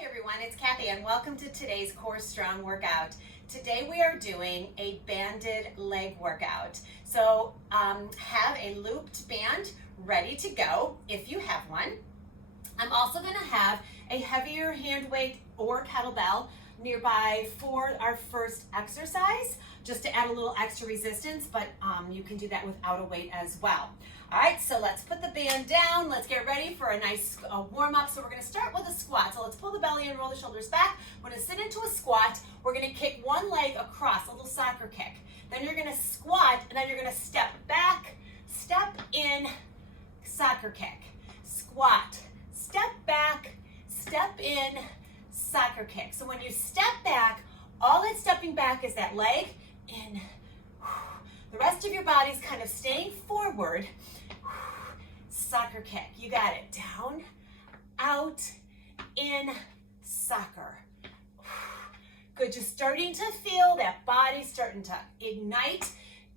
Hi everyone, it's Kathy and welcome to today's Core Strong workout. Today we are doing a banded leg workout. So have a looped band ready to go if you have one. I'm also going to have a heavier hand weight or kettlebell nearby for our first exercise, just to add a little extra resistance, but you can do that without a weight as well. All right, so let's put the band down. Let's get ready for a nice warm-up. So we're gonna start with a squat. So let's pull the belly and roll the shoulders back. We're gonna sit into a squat. We're gonna kick one leg across, a little soccer kick. Then you're gonna squat, and then you're gonna step back, step in, soccer kick. Squat, step back, step in, soccer kick. So when you step back, all that's stepping back is that leg in. The rest of your body's kind of staying forward. Soccer kick. You got it. Down, out, in, soccer. Good. Just starting to feel that body starting to ignite.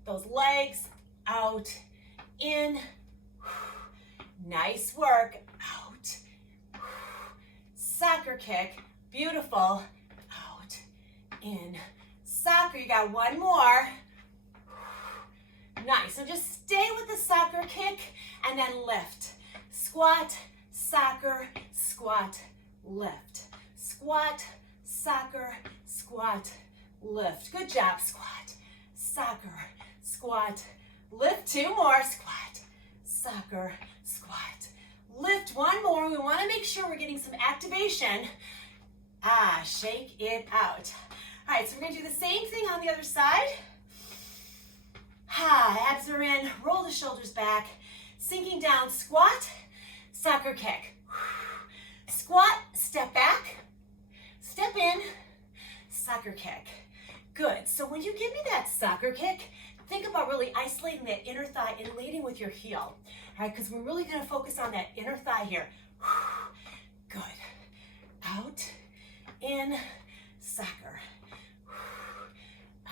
Those legs out, in. Nice work. Out. Soccer kick. Beautiful. Out, in, soccer. You got one more. Nice. So just stay with the soccer kick and then lift. Squat, soccer, squat, lift. Squat, soccer, squat, lift. Good job. Squat, soccer, squat, lift. Two more. Squat, soccer, squat, lift. One more. We want to make sure we're getting some activation. Shake it out. All right, so we're going to do the same thing on the other side. Abs are in, roll the shoulders back, sinking down, squat, soccer kick. Squat, step back, step in, soccer kick. Good, so when you give me that soccer kick, think about really isolating that inner thigh and leading with your heel. All right, because we're really gonna focus on that inner thigh here. Good, out, in, soccer.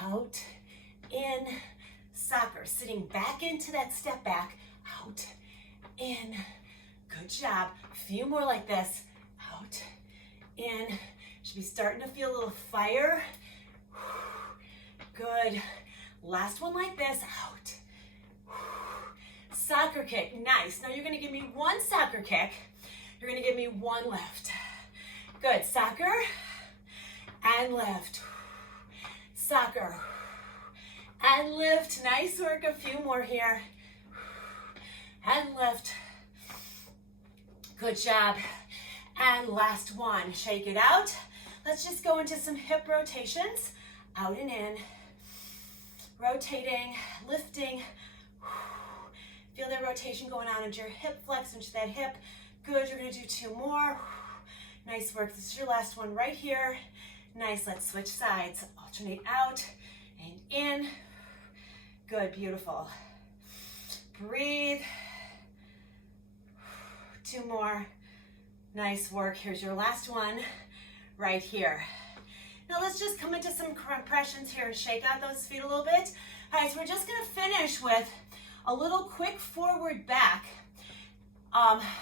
Out, in, soccer. Sitting back into that step back, out, in. Good job. A few more like this. Out, in. Should be starting to feel a little fire. Good. Last one like this. Out. Soccer kick. Nice. Now you're going to give me one soccer kick. You're going to give me one lift. Good. Soccer and lift. Soccer and lift. Nice work. A few more here. And lift. Good job. And last one. Shake it out. Let's just go into some hip rotations. Out and in. Rotating, lifting. Feel that rotation going on into your hip flex, into that hip. Good. You're going to do two more. Nice work. This is your last one right here. Nice. Let's switch sides. Alternate out and in. Good, beautiful. Breathe. Two more. Nice work. Here's your last one right here. Now let's just come into some compressions here and shake out those feet a little bit. All right, so we're just gonna finish with a little quick forward back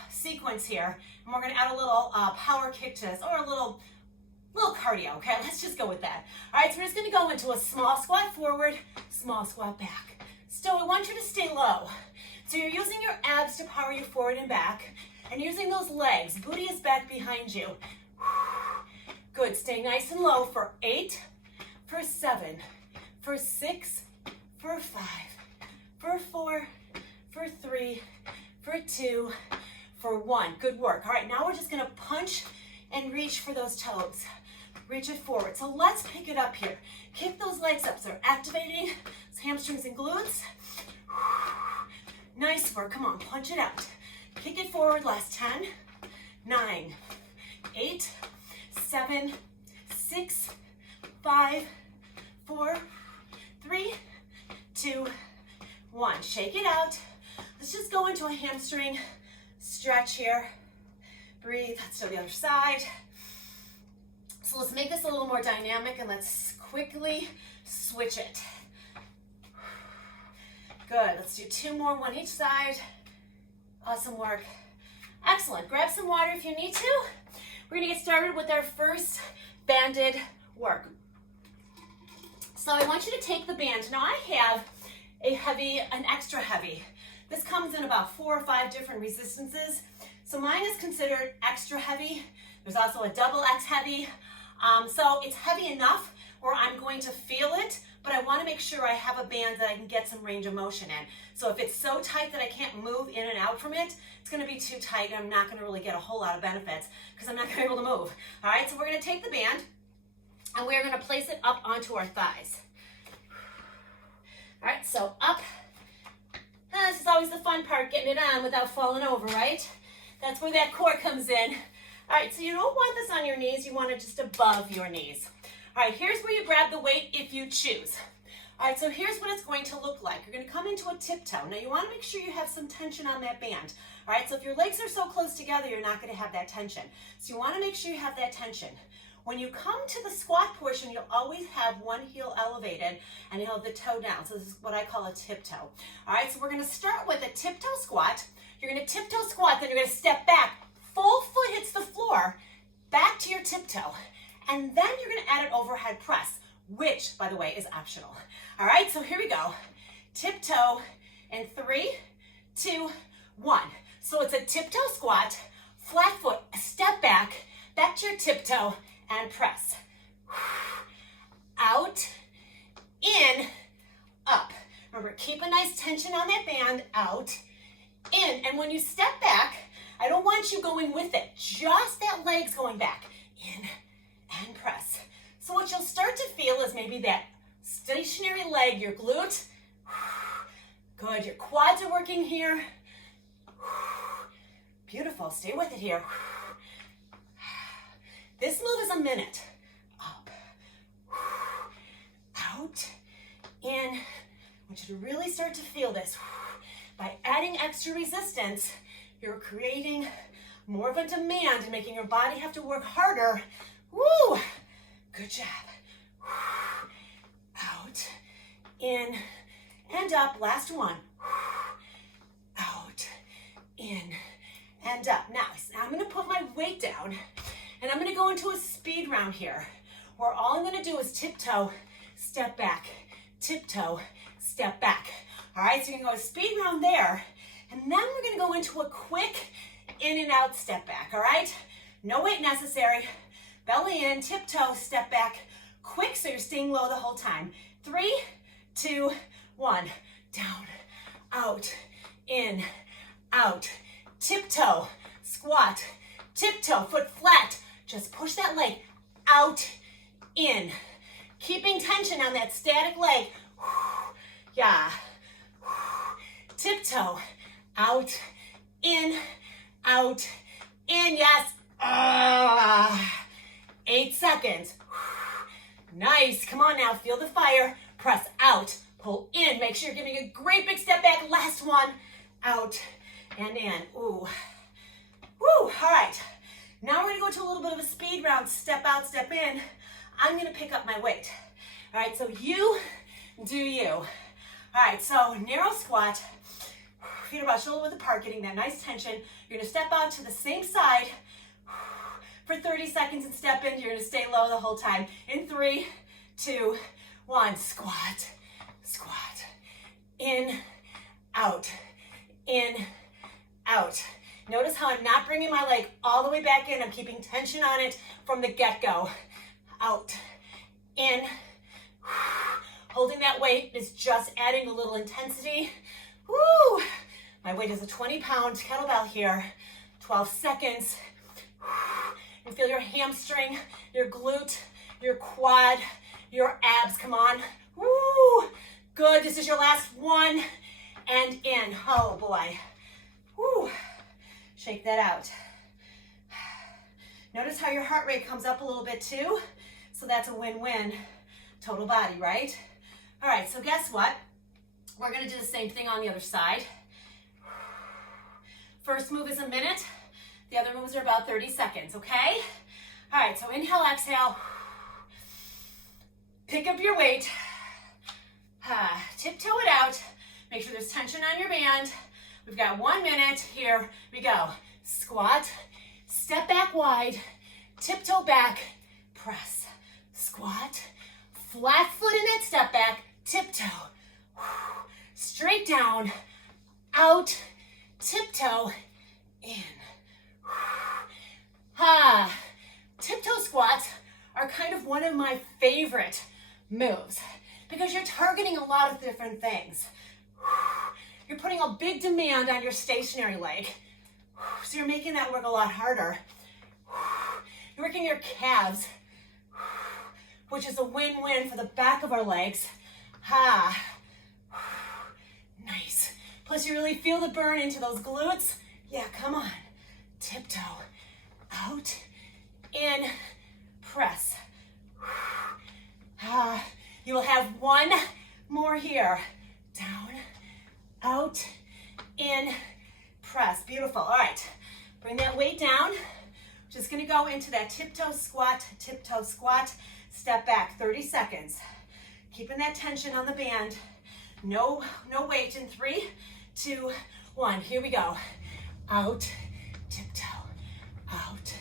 sequence here. And we're gonna add a little power kick to this, or a little cardio, okay? Let's just go with that. All right, so we're just gonna go into a small squat forward, small squat back. So I want you to stay low. So you're using your abs to power you forward and back, and using those legs. Booty is back behind you. Good, stay nice and low for 8, for 7, for 6, for 5, for 4, for 3, for 2, for 1. Good work. All right, now we're just gonna punch and reach for those toes. Reach it forward. So let's pick it up here. Kick those legs up. So activating those hamstrings and glutes. Nice work. Come on, punch it out. Kick it forward. Last 10, 9, 8, 7, 6, 5, 4, 3, 2, 1. Shake it out. Let's just go into a hamstring stretch here. Breathe. Let's do the other side. So let's make this a little more dynamic and let's quickly switch it. Good. Let's do two more, one each side. Awesome work. Excellent. Grab some water if you need to. We're gonna get started with our first banded work. So I want you to take the band. Now I have an extra heavy. This comes in about 4 or 5 different resistances. So mine is considered extra heavy. There's also a double X heavy. So it's heavy enough where I'm going to feel it, but I want to make sure I have a band that I can get some range of motion in. So if it's so tight that I can't move in and out from it, it's going to be too tight and I'm not going to really get a whole lot of benefits because I'm not going to be able to move. All right, so we're going to take the band and we're going to place it up onto our thighs. All right, so up. This is always the fun part, getting it on without falling over, right? That's where that core comes in. All right, so you don't want this on your knees. You want it just above your knees. All right, here's where you grab the weight if you choose. All right, so here's what it's going to look like. You're going to come into a tiptoe. Now, you want to make sure you have some tension on that band. All right, so if your legs are so close together, you're not going to have that tension. So you want to make sure you have that tension. When you come to the squat portion, you'll always have one heel elevated and you'll have the toe down. So this is what I call a tiptoe. All right, so we're going to start with a tiptoe squat. You're going to tiptoe squat, then you're going to step back. Full foot hits the floor, back to your tiptoe. And then you're going to add an overhead press, which, by the way, is optional. All right, so here we go. Tiptoe in 3, 2, 1. So it's a tiptoe squat, flat foot, a step back to your tiptoe, and press. Out, in, up. Remember, keep a nice tension on that band. Out, in. And when you step back, I don't want you going with it. Just that leg's going back. In and press. So what you'll start to feel is maybe that stationary leg, your glute. Good, your quads are working here. Beautiful, stay with it here. This move is a minute. Up, out, in. I want you to really start to feel this. By adding extra resistance, you're creating more of a demand and making your body have to work harder. Woo! Good job. Out, in, and up. Last one. Out, in, and up. Now I'm going to put my weight down and I'm going to go into a speed round here where all I'm going to do is tiptoe, step back, tiptoe, step back. All right, so you're going to go a speed round there, and then we're going to go into a quick in and out step back, all right? No weight necessary. Belly in, tiptoe, step back, quick, so you're staying low the whole time. 3, 2, 1. Down, out, in, out. Tiptoe, squat, tiptoe, foot flat. Just push that leg out, in. Keeping tension on that static leg. Yeah. Tiptoe, out, in, yes. 8 seconds. Nice, come on now, feel the fire. Press out, pull in. Make sure you're giving a great big step back. Last one, out and in. Ooh. Woo, all right. Now we're gonna go to a little bit of a speed round. Step out, step in. I'm gonna pick up my weight. All right, so you do you. All right, so narrow squat. Feet about shoulder width apart, getting that nice tension. You're gonna step out to the same side for 30 seconds and step in. You're gonna stay low the whole time. In 3, 2, 1. Squat, squat. In, out, in, out. Notice how I'm not bringing my leg all the way back in. I'm keeping tension on it from the get-go. Out, in. Holding that weight is just adding a little intensity. Woo! My weight is a 20-pound kettlebell here. 12 seconds. You feel your hamstring, your glute, your quad, your abs. Come on. Woo! Good. This is your last one. And in. Oh, boy. Woo! Shake that out. Notice how your heart rate comes up a little bit too. So that's a win-win. Total body, right? All right, so guess what? We're gonna do the same thing on the other side. First move is a minute. The other moves are about 30 seconds, okay? All right, so inhale, exhale. Pick up your weight. Tiptoe it out. Make sure there's tension on your band. We've got 1 minute. Here we go. Squat, step back wide, tiptoe back, press, squat, flat foot in that step back, tiptoe, straight down, out, tiptoe, in. Tiptoe squats are kind of one of my favorite moves because you're targeting a lot of different things. You're putting a big demand on your stationary leg, so you're making that work a lot harder. You're working your calves, which is a win-win for the back of our legs. Nice. Plus you really feel the burn into those glutes. Yeah, come on. Tiptoe, out, in, press. You will have one more here. Down, out, in, press. Beautiful. All right, bring that weight down. Just gonna go into that tiptoe squat, step back, 30 seconds. Keeping that tension on the band. No weight in 3, 2, 1. Here we go. Out, tiptoe, out,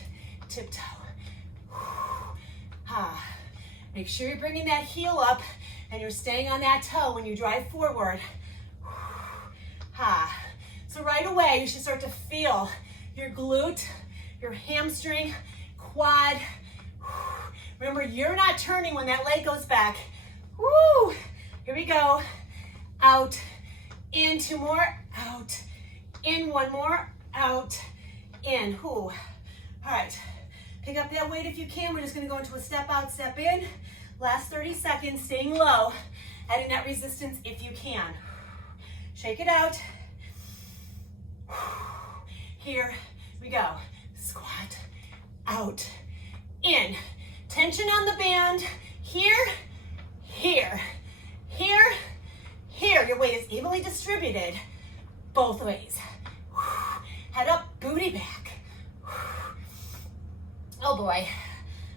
tiptoe. Make sure you're bringing that heel up and you're staying on that toe when you drive forward. So right away, you should start to feel your glute, your hamstring, quad. Remember, you're not turning when that leg goes back. Woo! Here we go. Out, in, 2 more, out, in, 1 more, out, in. All right, pick up that weight if you can. We're just gonna go into a step out, step in. Last 30 seconds, staying low, adding that resistance if you can. Shake it out. Here we go. Squat, out, in. Tension on the band. Here, here, here, here. Your weight is evenly distributed both ways. Head up, booty back. Oh boy,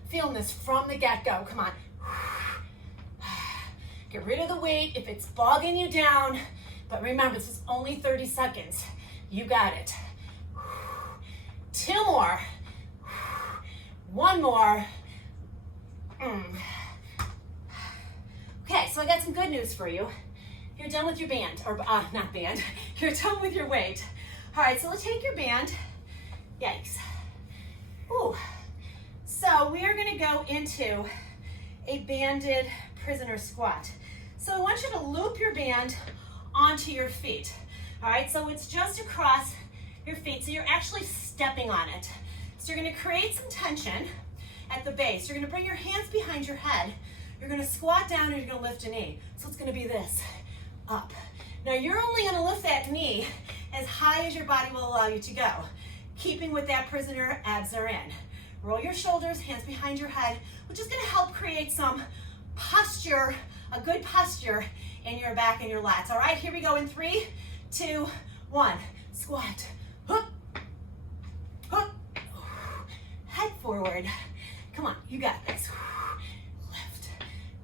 feeling this from the get-go. Come on. Get rid of the weight if it's bogging you down. But remember, this is only 30 seconds. You got it. 2 more. 1 more. Okay, so I got some good news for you. You're done with your band, or not band. You're done with your weight. All right, so let's take your band. Yikes. Ooh. So we are gonna go into a banded prisoner squat. So I want you to loop your band onto your feet. All right, so it's just across your feet, so you're actually stepping on it. So you're gonna create some tension at the base. You're gonna bring your hands behind your head. You're gonna squat down and you're gonna lift a knee. So it's gonna be this, up. Now you're only gonna lift that knee as high as your body will allow you to go. Keeping with that prisoner, abs are in. Roll your shoulders, hands behind your head, which is gonna help create some posture, a good posture in your back and your lats. All right, here we go in 3, 2, 1. Squat. Hook. Hook. Head forward. Come on, you got this. Lift.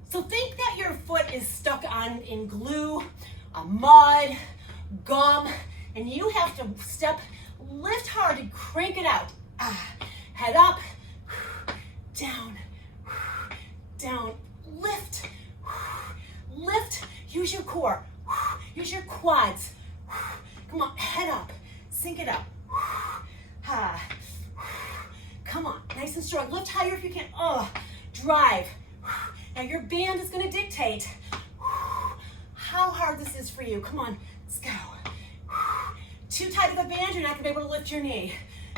So think that your foot is stuck in glue, mud, gum, and you have to lift hard and crank it out. Head up, down, down, lift, lift, use your core, use your quads. Come on, head up, sink it up. Come on, nice and strong. Lift higher if you can. Drive. Now your band is gonna dictate how hard this is for you. Come on, let's go. Too tight of a band, you're not gonna be able to lift your knee.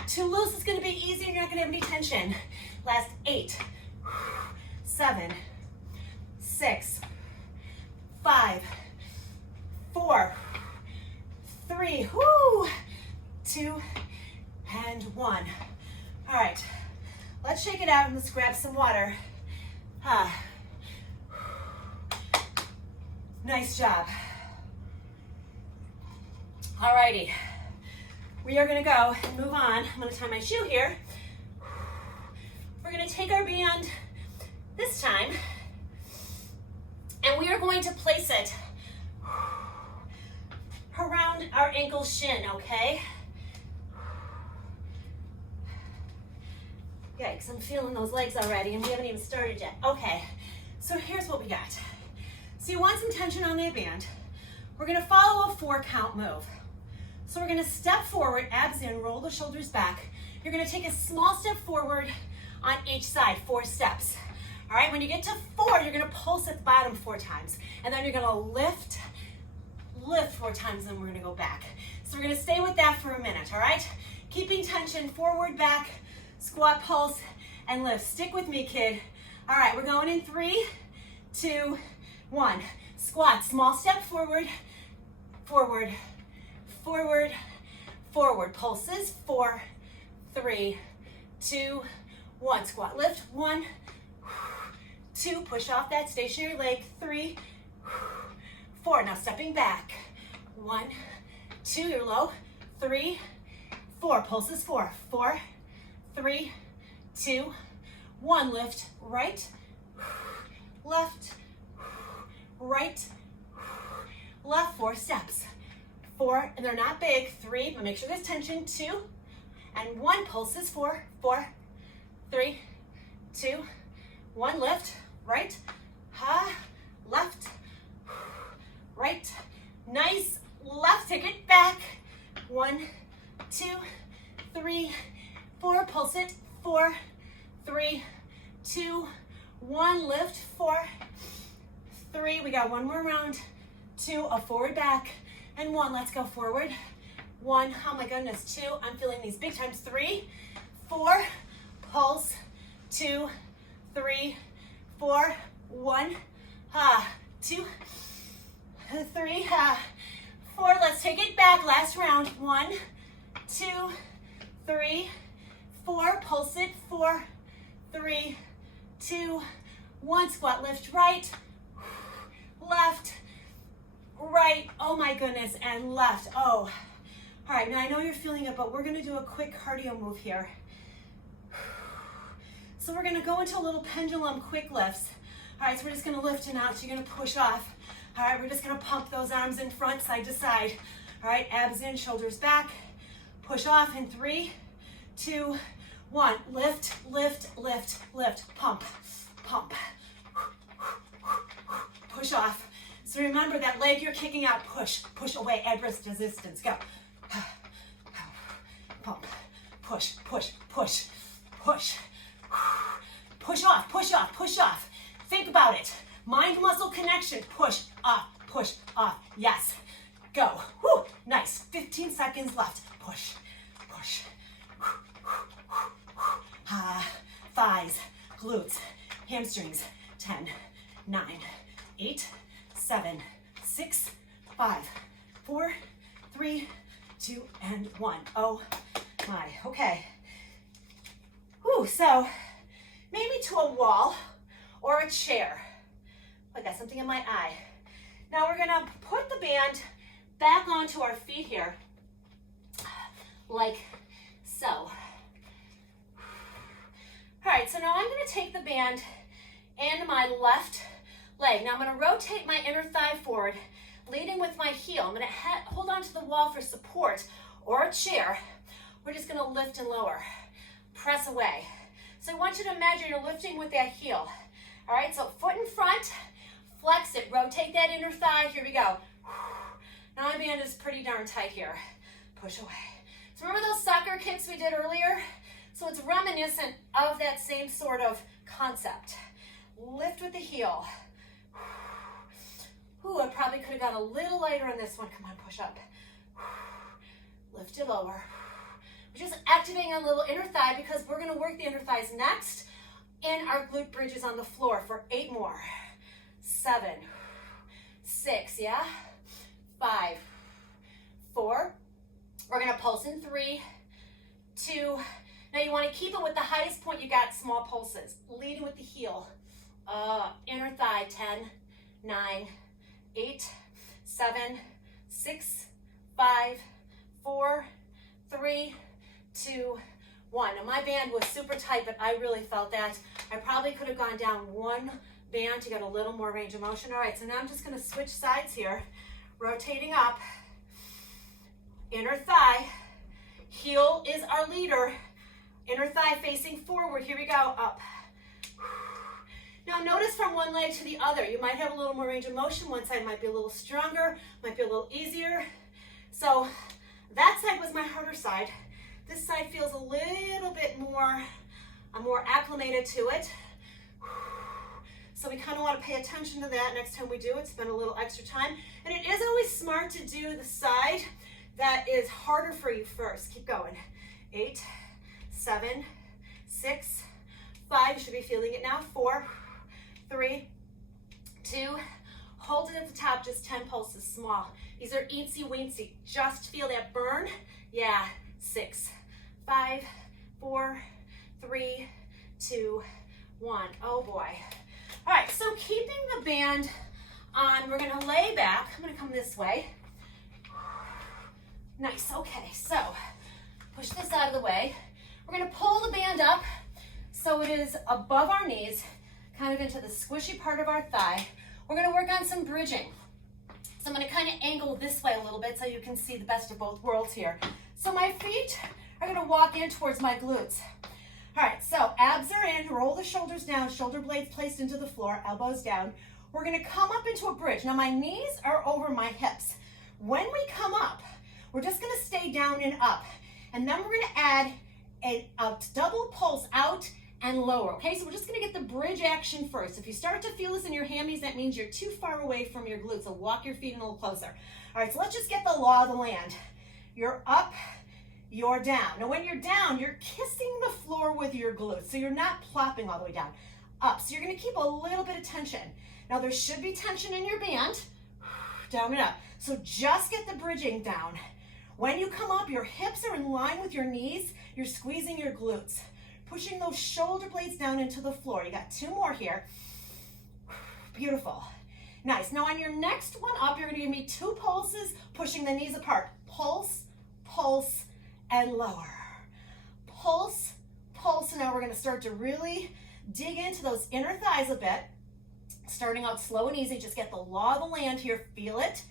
Too loose, it's gonna be easy and you're not gonna have any tension. Last 8, 7, 6, 5, 4, 3, 2, and 1. All right, let's shake it out and let's grab some water. Nice job. All righty, we are gonna go and move on. I'm gonna tie my shoe here. We're gonna take our band this time, and we are going to place it around our ankle shin, okay? Yikes, I'm feeling those legs already and we haven't even started yet. Okay, so here's what we got. So you want some tension on that band. We're gonna follow a 4-count move. So we're gonna step forward, abs in, roll the shoulders back. You're gonna take a small step forward on each side, 4 steps. All right, when you get to 4, you're gonna pulse at the bottom 4 times. And then you're gonna lift 4 times, and we're gonna go back. So we're gonna stay with that for a minute, all right? Keeping tension, forward, back, squat, pulse, and lift. Stick with me, kid. All right, we're going in 3, 2, 1. Squat, small step forward, forward, forward, forward. Pulses, 4, 3, 2, 1. Squat, lift, 1, 2. Push off that stationary leg, 3, 4. Now stepping back, 1, 2. You're low, 3, 4. Pulses, 4, 4, 3, 2, 1. Lift, right, left, right, left. 4 steps. 4, and they're not big. 3, but make sure there's tension. 2, and 1. Pulses, 4, 4, 3, 2, 1. Lift, right, left, right. Nice. Left, take it back. 1, 2, 3, 4. Pulse it. 4, 3, 2, 1. Lift. 4, 3. We got one more round. 2, a forward back, and 1. Let's go forward. 1. Oh my goodness. 2. I'm feeling these big times. 3, 4. Pulse. 2, 3, 4. 1. 2, 3, 4. Let's take it back. Last round. 1, 2, 3, 4. Pulse it. 4, 3, 2, 1. Squat, lift, right, left, right. Oh my goodness, and left. Oh, all right. Now I know you're feeling it, but we're gonna do a quick cardio move here. So we're gonna go into a little pendulum quick lifts. All right, so we're just gonna lift and out. So you're gonna push off. All right, we're just gonna pump those arms in front, side to side. All right, abs in, shoulders back. Push off in 3, 2, 1. Lift, lift, lift, lift. Pump, pump. Push off. So remember that leg you're kicking out. Push, push away. Add resistance. Go. Pump, push, push, push, push. Push off, push off, push off. Think about it. Mind-muscle connection. Push, off, push, off. Yes. Go. Woo. Nice. 15 seconds left. Push, push. Thighs, glutes, hamstrings. 10, 9, 8, 7, 6, 5, 4, 3, 2, and 1. Oh my. Okay. Whew, so maybe to a wall or a chair. I got something in my eye. Now we're gonna put the band back onto our feet here, like so. All right, so now I'm gonna take the band and my left leg. Now I'm gonna rotate my inner thigh forward, leading with my heel. I'm gonna hold on to the wall for support or a chair. We're just gonna lift and lower, press away. So I want you to imagine you're lifting with that heel. All right, so foot in front, flex it, rotate that inner thigh. Here we go. Now my band is pretty darn tight here. Push away. So remember those soccer kicks we did earlier? So it's reminiscent of that same sort of concept. Lift with the heel. Ooh, I probably could have got a little lighter on this one. Come on, push up. Lift it lower. We're just activating a little inner thigh because we're gonna work the inner thighs next in our glute bridges on the floor for 8 more. 7, 6, yeah? 5, 4. We're gonna pulse in 3, 2. Now you wanna keep it with the highest point you got, small pulses. Leading with the heel. Inner thigh, 10, 9, 8, 7, 6, 5, 4, 3, 2, 1. Now my band was super tight, but I really felt that. I probably could have gone down one band to get a little more range of motion. All right, so now I'm just gonna switch sides here. Rotating up, inner thigh, heel is our leader. Inner thigh facing forward. Here we go, up. Now notice from one leg to the other. You might have a little more range of motion. One side might be a little stronger, might be a little easier. So that side was my harder side. This side feels a little bit more, I'm more acclimated to it. So we kind of want to pay attention to that next time we do it, spend a little extra time. And it is always smart to do the side that is harder for you first. Keep going. 8, 7, 6, 5, you should be feeling it now. 4, 3, 2, hold it at the top, just 10 pulses, small. These are eensy weensy, just feel that burn. Yeah, 6, 5, 4, 3, 2, 1. Oh boy. All right, so keeping the band on, we're gonna lay back. I'm gonna come this way. Nice, okay, so push this out of the way. We're gonna pull the band up so it is above our knees, kind of into the squishy part of our thigh. We're gonna work on some bridging. So I'm gonna kind of angle this way a little bit so you can see the best of both worlds here. So my feet are gonna walk in towards my glutes. All right, so abs are in, roll the shoulders down, shoulder blades placed into the floor, elbows down. We're gonna come up into a bridge. Now my knees are over my hips. When we come up, we're just gonna stay down and up. And then we're gonna add a double pulse out and lower, okay? So we're just gonna get the bridge action first. If you start to feel this in your hammies, that means you're too far away from your glutes, so walk your feet in a little closer. All right, so let's just get the law of the land. You're up, you're down. Now when you're down, you're kissing the floor with your glutes, so you're not plopping all the way down. Up, so you're gonna keep a little bit of tension. Now there should be tension in your band, down and up. So just get the bridging down. When you come up, your hips are in line with your knees, you're squeezing your glutes, pushing those shoulder blades down into the floor. You got 2 more here. Beautiful. Nice. Now on your next one up, you're gonna give me 2 pulses, pushing the knees apart. Pulse, pulse, and lower. Pulse, pulse, and now we're gonna start to really dig into those inner thighs a bit. Starting out slow and easy, just get the law of the land here, feel it,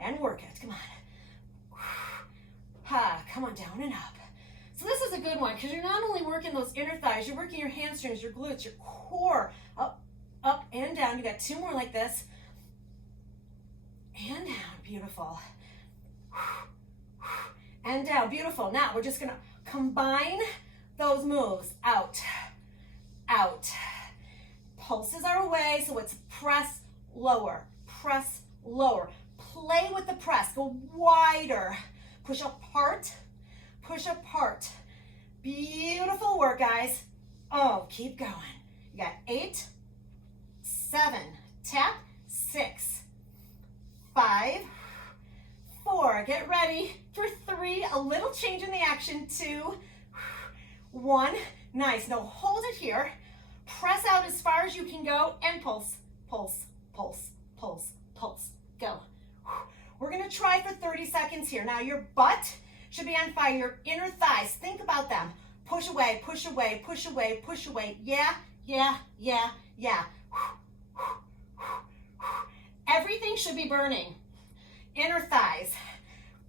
and work it, come on. Come on, down and up. So this is a good one, because you're not only working those inner thighs, you're working your hamstrings, your glutes, your core, up, up, and down. You got 2 more like this, and down, beautiful. And down, beautiful. Now we're just gonna combine those moves, out, out. Pulses are away, so it's press, lower, play with the press, go wider, push apart, beautiful work, guys. Oh, keep going. You got 8, 7, tap, 6, 5, 4, get ready for 3, a little change in the action, 2, 1, nice. Now hold it here, press out as far as you can go, and pulse, pulse, pulse, pulse, pulse, go. We're gonna try for 30 seconds here. Now your butt should be on fire, your inner thighs, think about them. Push away, push away, push away, push away. Yeah, yeah, yeah, yeah. Everything should be burning. Inner thighs,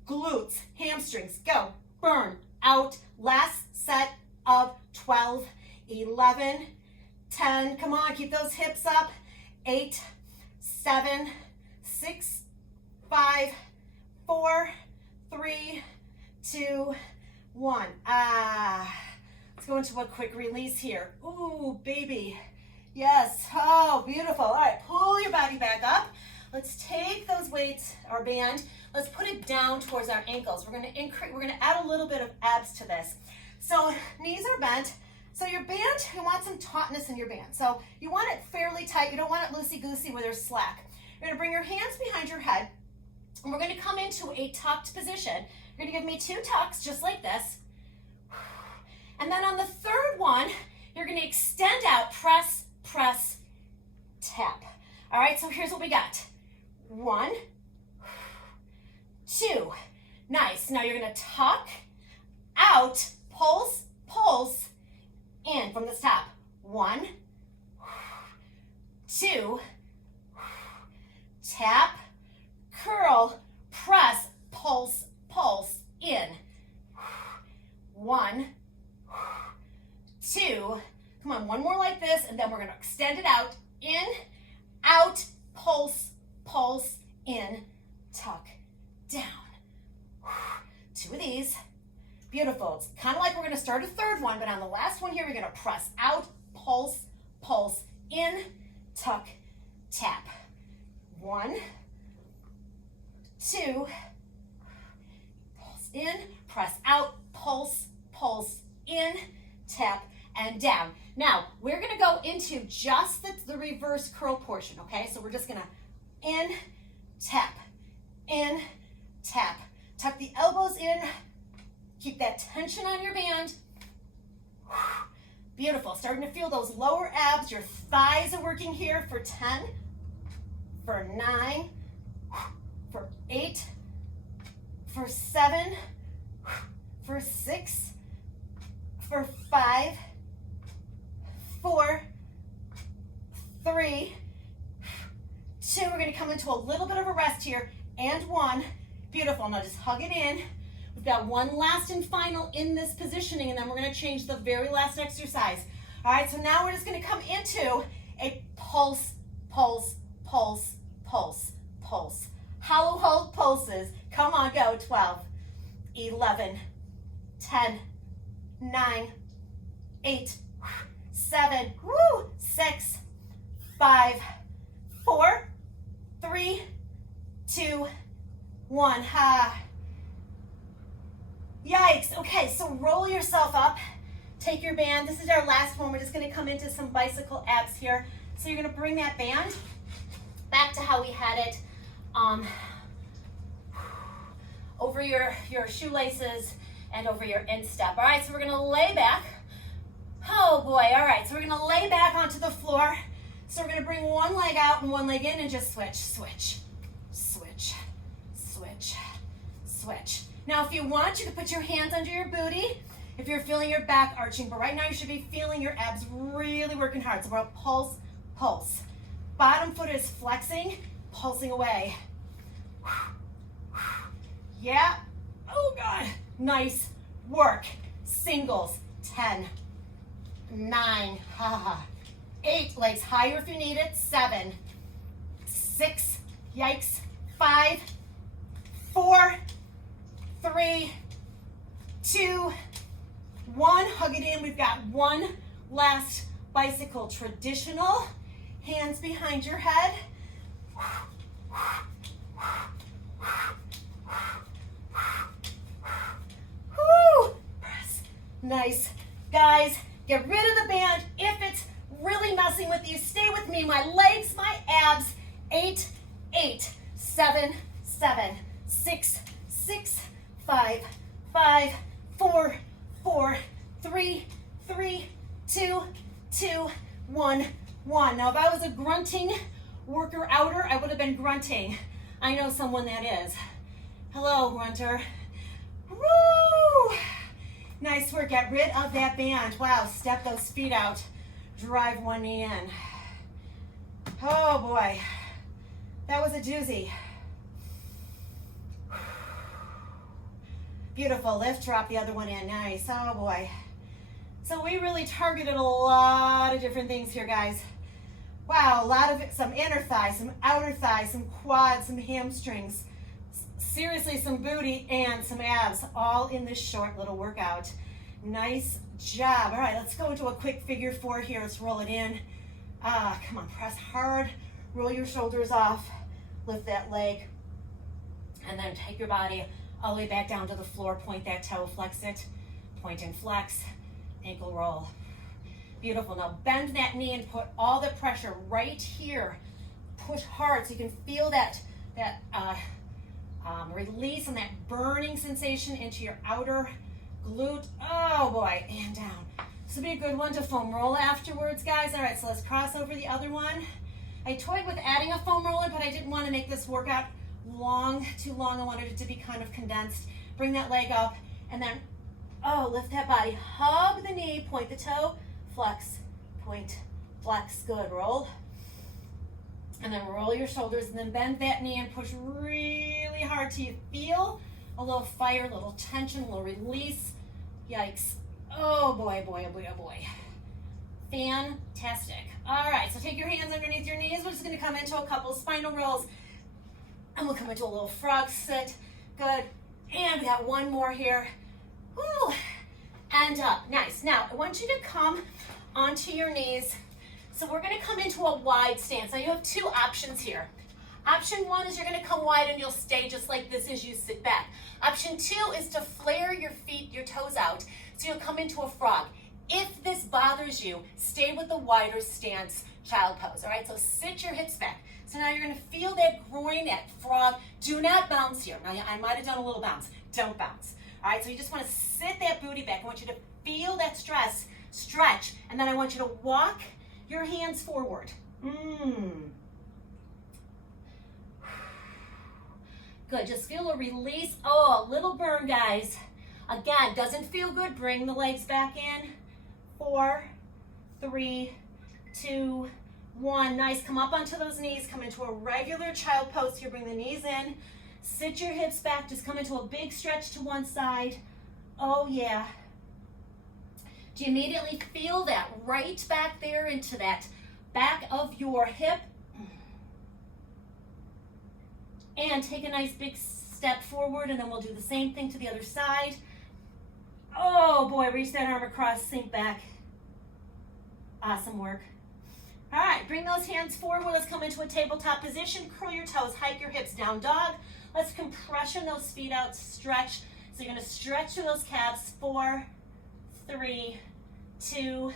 glutes, hamstrings, go, burn, out. Last set of 12, 11, 10, come on, keep those hips up. 8, 7, 6, 5, 4, 3, 2, 1. Let's go into a quick release here. Ooh, baby. Yes, oh, beautiful. All right, pull your body back up. Let's take those weights, our band, let's put it down towards our ankles. We're gonna add a little bit of abs to this. So knees are bent. So your band, you want some tautness in your band. So you want it fairly tight. You don't want it loosey-goosey where there's slack. You're gonna bring your hands behind your head, and we're gonna come into a tucked position. You're gonna give me 2 tucks, just like this. And then on the third one, you're gonna extend out, press, press, tap. All right, so here's what we got. 1, 2, nice. Now you're gonna tuck, out, pulse, pulse, in from the top. 1, 2, tap, curl, press, pulse, pulse, in. 1, elbows. Kind of like we're gonna start a third one, but on the last one here, we're gonna press out, pulse, pulse, in, tuck, tap. 1, 2, pulse in, press out, pulse, pulse, in, tap, and down. Now, we're gonna go into just the reverse curl portion, okay? So we're just gonna in, tap, tuck the elbows in, keep that tension on your band. Beautiful, starting to feel those lower abs, your thighs are working here for 10, for 9, for 8, for 7, for 6, for 5, 4, 3, 2. We're gonna come into a little bit of a rest here, and 1. Beautiful, now just hug it in. We've got one last and final in this positioning, and then we're gonna change the very last exercise. All right, so now we're just gonna come into a pulse, pulse, pulse, pulse, pulse. Hollow hold pulses. Come on, go. 12, 11, 10, 9, 8, 7, 6, 5, 4, 3, 2, 1. Yikes. Okay, so roll yourself up. Take your band. This is our last one. We're just going to come into some bicycle abs here. So you're going to bring that band back to how we had it, over your shoelaces and over your instep. All right, so we're going to lay back. Oh boy. All right, so we're going to lay back onto the floor. So we're going to bring one leg out and one leg in and just switch, switch, switch, switch, switch. Now, if you want, you can put your hands under your booty if you're feeling your back arching, but right now you should be feeling your abs really working hard. So we're gonna pulse, pulse. Bottom foot is flexing, pulsing away. Yeah. Oh God. Nice work. Singles. 10, 9, 8. Legs higher if you need it. 7, 6. Yikes. 5, 4, 3, 2, 1. Hug it in. We've got one last bicycle. Traditional. Hands behind your head. Woo! Press. Nice. Guys, get rid of the band. If it's really messing with you, stay with me. My legs, my abs. 8, 8, 7, 7, 6, 6, 5, 5, 4, 4, 3, 3, 2, 2, 1, 1. Now, if I was a grunting worker outer, I would have been grunting. I know someone that is. Hello, grunter. Woo! Nice work. Get rid of that band. Wow, step those feet out. Drive one knee in. Oh boy, that was a doozy. Beautiful. Lift, drop the other one in. Nice. Oh boy. So we really targeted a lot of different things here, guys. Wow, a lot of it, some inner thighs, some outer thighs, some quads, some hamstrings. Seriously, some booty and some abs, all in this short little workout. Nice job. All right, let's go into a quick figure 4 here. Let's roll it in. Come on, press hard. Roll your shoulders off. Lift that leg. And then take your body all the way back down to the floor. Point that toe, flex it. Point and flex. Ankle roll. Beautiful. Now bend that knee and put all the pressure right here. Push hard so you can feel that release and that burning sensation into your outer glute. Oh boy, and down. This will be a good one to foam roll afterwards, guys. All right, so let's cross over the other one. I toyed with adding a foam roller, but I didn't want to make this workout too long. I wanted it to be kind of condensed. Bring that leg up and then, lift that body. Hug the knee, point the toe, flex, point, flex. Good, roll. And then roll your shoulders and then bend that knee and push really hard till you feel a little fire, a little tension, a little release. Yikes. Oh boy, boy, oh boy, oh boy. Fantastic. All right, so take your hands underneath your knees. We're just gonna come into a couple spinal rolls and we'll come into a little frog sit. Good. And we got one more here. Woo. and up. Nice. Now, I want you to come onto your knees. So we're going to come into a wide stance. Now, you have two options here. Option one is you're going to come wide and you'll stay just like this as you sit back. Option two is to flare your feet, your toes out, so you'll come into a frog. If this bothers you, stay with the wider stance, child pose. All right, so sit your hips back. So now you're going to feel that groin, that frog. Do not bounce here. Now, I might have done a little bounce. Don't bounce. All right, so you just want to sit that booty back. I want you to feel that stretch, and then I want you to walk your hands forward. Good, just feel a release. Oh, a little burn, guys. Again, doesn't feel good. Bring the legs back in. 4, 3, 2, 1. Nice, come up onto those knees. Come into a regular child pose here. Bring the knees in. Sit your hips back. Just come into a big stretch to one side. Oh, yeah. Do you immediately feel that right back there into that back of your hip? And take a nice big step forward, and then we'll do the same thing to the other side. Oh boy, reach that arm across, sink back. Awesome work. All right, bring those hands forward. Let's come into a tabletop position. Curl your toes, hike your hips, down dog. Let's compression those feet out, stretch. So you're gonna stretch through those calves. 4, 3, 2,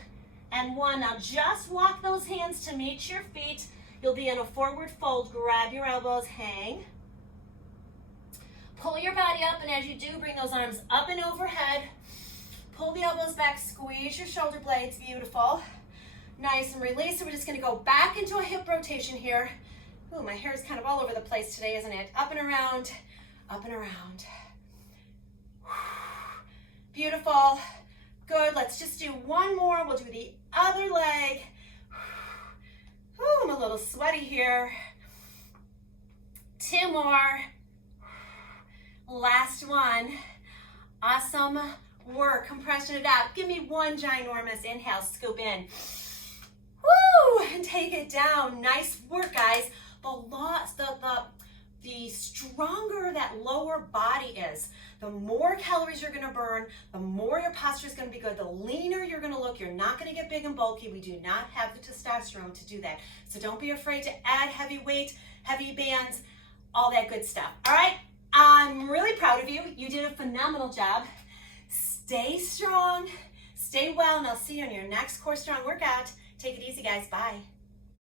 and 1. Now just walk those hands to meet your feet. You'll be in a forward fold. Grab your elbows, hang. Pull your body up, and as you do, bring those arms up and overhead. Pull the elbows back, squeeze your shoulder blades, beautiful. Nice, and release. So we're just gonna go back into a hip rotation here. Ooh, my hair is kind of all over the place today, isn't it? Up and around, up and around. Beautiful, good. Let's just do one more. We'll do the other leg. Ooh, I'm a little sweaty here. 2 more. Last one. Awesome work. Compression it out. Give me one ginormous inhale. Scoop in. Woo! And take it down. Nice work, guys. The stronger that lower body is, the more calories you're gonna burn, the more your posture is gonna be good, the leaner you're gonna look. You're not gonna get big and bulky. We do not have the testosterone to do that. So don't be afraid to add heavy weight, heavy bands, all that good stuff. All right, I'm really proud of you. You did a phenomenal job. Stay strong, stay well, and I'll see you on your next Core Strong workout. Take it easy, guys. Bye.